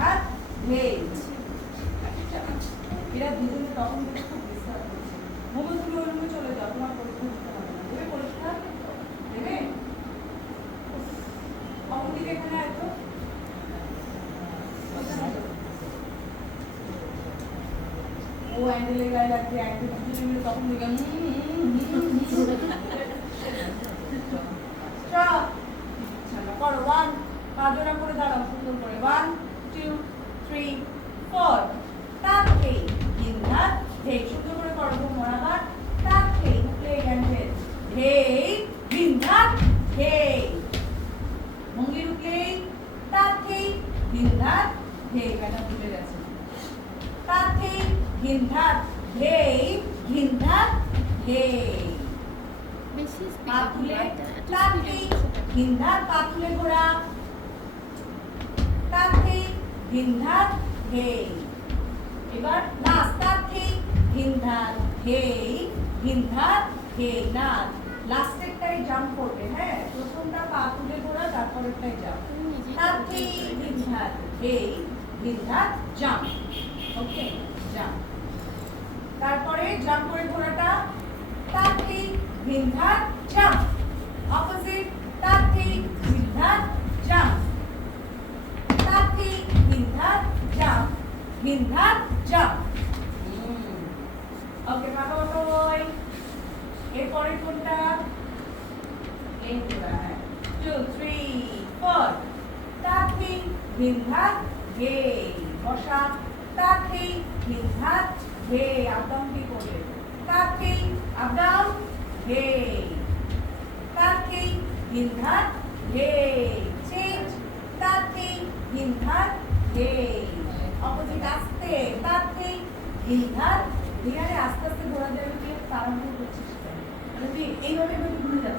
ধাত ধে এরা দুজনে তখন থেকে খুব ডিস্টার্ব করছে মোমো তুমি ওই রুমে চলে যাও তোমার পরীক্ষা দিতে হবে না দেবে পরীক্ষা দেবে অমুদিকে এখানে এত ও অ্যান্ডেলে গায়ে লাগছে অ্যান্ডেল দুজনে মিলে তখন দিকে করো 1 পাঁচজনা করে দাঁড়াও সুন্দর করে 1 2 3 4 তাকে হিন্দা হে সুন্দর করে করো তোমরা আবার তাকে প্লে এন্ড হে হিন্দা হে মঙ্গির প্লে তাকে হিন্দা হে ম্যাডাম ভুলে গেছে তাকে হিন্দা হে হিন্দা হে পাতুলে তাকে হিন্দা পাতুলে ঘোড়া তাকে হিন্দা হে এবার নাচ তাকে হিন্দা হে হিন্দা হে নাচ লাস্টেরটাই জাম্প করবে হ্যাঁ প্রথমটা পাতুলে ঘোড়া তারপরেরটাই জাম্প তাকে হিন্দা হে হিন্দা জাম্প ওকে জাম্প তারপরে জাম্প করে ঘোড়াটা তাকে হিন্দা জাম্প অপোজিট তাকে হিন্দা জাম্প তাকে হিন্দা জাম্প হিন্দা জাম্প ওকে মাথা ওঠোই এরপরে কোনটা এই ঘোড়া হ্যাঁ 2 3 4 তাকে হিন্দা হে বসা তাকে হিন্দা হে আপ ডাউন কি করবে তাকে আপ ডাউন হে তাকে হিন্দা হে চেঞ্জ তাকে হিন্দা হে অপোজিট আস্তে তাকে হিন্দা ধীরে আস্তে আস্তে ঘোরা যাবে কি তাড়াহুড়ো করছিস মানে তুই এইভাবে ঘুরে যাচ্ছিস